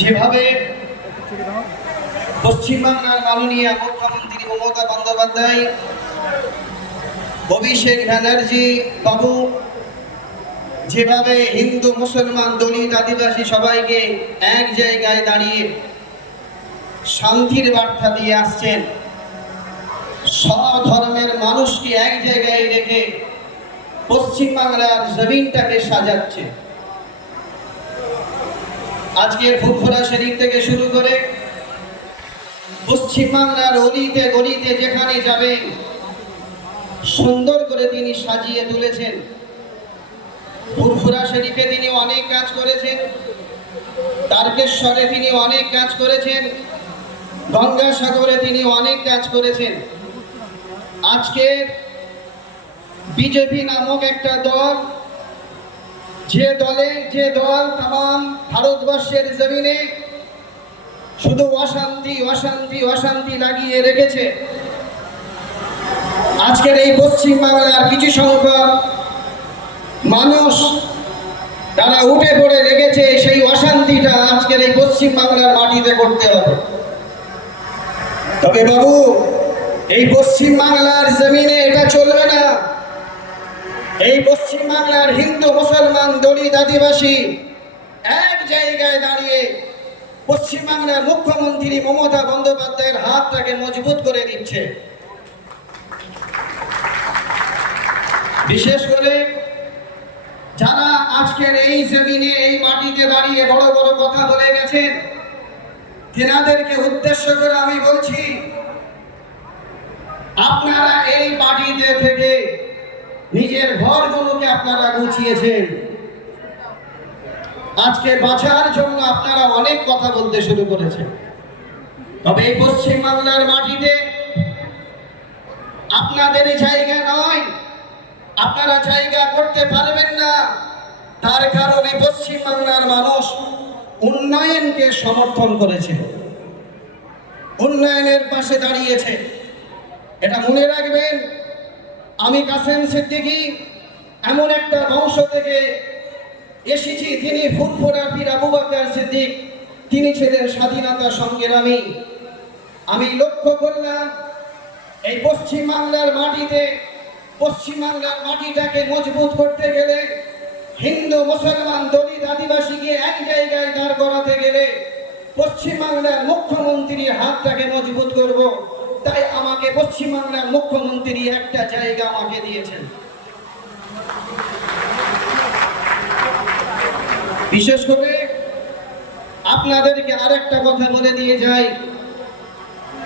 যেভাবে পশ্চিমবাংলার মাননীয় মুখ্যমন্ত্রী মমতা বন্দ্যোপাধ্যায়, অভিষেক ব্যানার্জি বাবু যেভাবে হিন্দু মুসলমান দলিত আদিবাসী সবাইকে এক জায়গায় দাঁড়িয়ে শান্তির বার্তা দিয়ে আসছেন, সব ধর্মের মানুষকে এক জায়গায় রেখে পশ্চিমবাংলার জমিনটাকে সাজাচ্ছে। আজকের ফুরফুরা শরীফ থেকে শুরু করে পশ্চিমবাংলার অলিতে গলিতে যেখানে যাবেন সুন্দর করে তিনি সাজিয়ে তুলেছেন। ফুরফুরা শরীফে তিনি অনেক কাজ করেছেন, তারকেশ্বরে তিনি অনেক কাজ করেছেন, গঙ্গাসাগরে তিনি অনেক কাজ করেছেন। আজকে বিজেপি নামক একটা দল, যে দল তাম ভারতবর্ষের জমিনে শুধু অশান্তি অশান্তি অশান্তি লাগিয়ে রেখেছে, আজকের এই পশ্চিমবাংলার কিছু সংখ্যক মানুষ তারা উঠে পড়ে লেগেছে সেই অশান্তিটা আজকের এই পশ্চিমবাংলার মাটিতে করতে হবে। তবে বাবু, এই পশ্চিমবাংলার জমিনে এটা চলবে না। এই পশ্চিমবাংলার হিন্দু মুসলমান দলিত আদিবাসী এক জায়গায় দাঁড়িয়ে পশ্চিমবাংলার মুখ্যমন্ত্রী মমতা বন্দ্যোপাধ্যায়ের হাতটাকে মজবুত করে দিচ্ছে। বিশেষ করে যারা আজকের এই জমিনে এই মাটিতে দাঁড়িয়ে বড় বড় কথা বলে গেছেন, তেনাদেরকে উদ্দেশ্য করে আমি বলছি, আপনারা এই মাটিতে থেকে নিজের ঘরগুলোকে আপনারা গুছিয়েছেন। আজকে বাঁচার জন্য আপনারা অনেক কথা বলতে শুরু করেছেন। তবে এই পশ্চিমবাংলার মাটিতে আপনাদের জায়গা নয়, আপনারা জায়গা করতে পারবেন না। তার কারণে পশ্চিমবাংলার মানুষ উন্নয়নকে সমর্থন করেছে, উন্নয়নের পাশে দাঁড়িয়েছে। এটা মনে রাখবেন, আমি কাসেম সিদ্দিকী এমন একটা বংশ থেকে এসেছি, তিনি ফুরফুরা পীর আবু বকর সিদ্দিক, তিনি ছিলেন স্বাধীনতা সংগ্রামী। আমি লক্ষ্য করলাম এই পশ্চিমবাংলার মাটিতে, পশ্চিমবাংলার মাটিটাকে মজবুত করতে গেলে, হিন্দু মুসলমান দলিত আদিবাসীকে এক জায়গায় দাঁড় করাতে গেলে পশ্চিমবাংলার মুখ্যমন্ত্রীর হাতটাকে মজবুত করব। তাই আমাকে পশ্চিমবাংলার মুখ্যমন্ত্রী একটা জায়গা আমাকে দিয়েছেন। বিশেষ করে আপনাদেরকে আরেকটা কথা বলে দিয়ে যাই,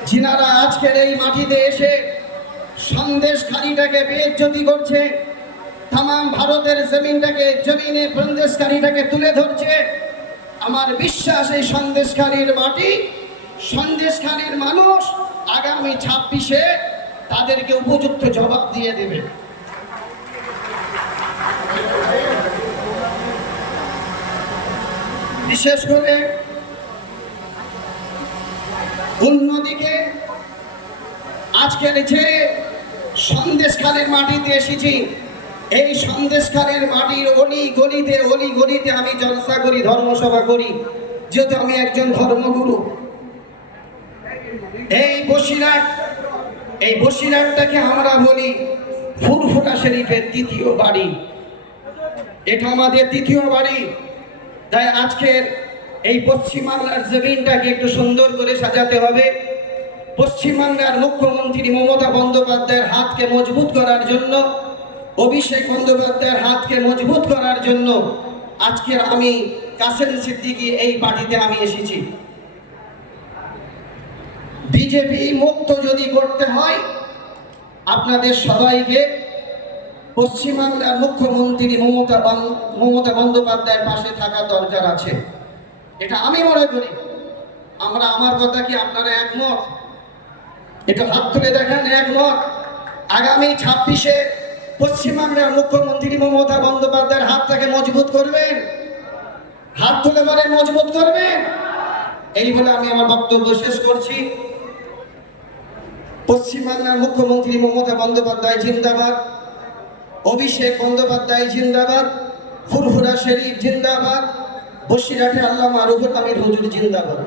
যিনারা আজকের এই মাটিতে এসে সন্দেশখালীটাকে বেইজ্জতি করছে, তাম ভারতের জমিনে সন্দেশখালীটাকে তুলে ধরছে, আমার বিশ্বাস এই সন্দেশখালীর মাটি, সন্দেশখালীর মানুষ আগামী 26-এ তাদেরকে উপযুক্ত জবাব দিয়ে দেবে। বিশেষ করে অন্যদিকে আজকের যে সন্দেশখালীর মাটিতে এসেছি, এই সন্দেশখালীর মাটির অলি গলিতে আমি জলসা করি, ধর্মসভা করি, যেহেতু আমি একজন ধর্মগুরু। এই বসিরহাটটাকে আমরা বলি ফুরফুরা শরীফের দ্বিতীয় বাড়ি, এটা আমাদের দ্বিতীয় বাড়ি। তাই আজকের এই পশ্চিমবাংলার জমিনটাকে একটু সুন্দর করে সাজাতে হবে। পশ্চিমবাংলার মুখ্যমন্ত্রী মমতা বন্দ্যোপাধ্যায়ের হাতকে মজবুত করার জন্য, অভিষেক বন্দ্যোপাধ্যায়ের হাতকে মজবুত করার জন্য আজকের আমি কাসেম সিদ্দিকী এই পার্টিতে আমি এসেছি। বিজেপি মুক্ত যদি করতে হয়, আপনাদের সবাইকে পশ্চিমবাংলার মুখ্যমন্ত্রী মমতা বন্দ্যোপাধ্যায়ের পাশে থাকা দরকার আছে, এটা আমি মনে করি। আমার কথা কি আপনারা একমত? একটু হাত তুলে দেখেন একমত। আগামী 26-এ পশ্চিমবাংলার মুখ্যমন্ত্রী মমতা বন্দ্যোপাধ্যায়ের হাতটাকে মজবুত করবেন, হাত তুলে বলেন মজবুত করবেন। এই বলে আমি আমার বক্তব্য শেষ করছি। পশ্চিমবাংলার মুখ্যমন্ত্রী মমতা বন্দ্যোপাধ্যায় জিন্দাবাদ, অভিষেক বন্দ্যোপাধ্যায় জিন্দাবাদ, ফুরফুরা শরীফ জিন্দাবাদ, বসিরহাটে আল্লামা রুহুল আমিন হুজুর জিন্দাবাদ।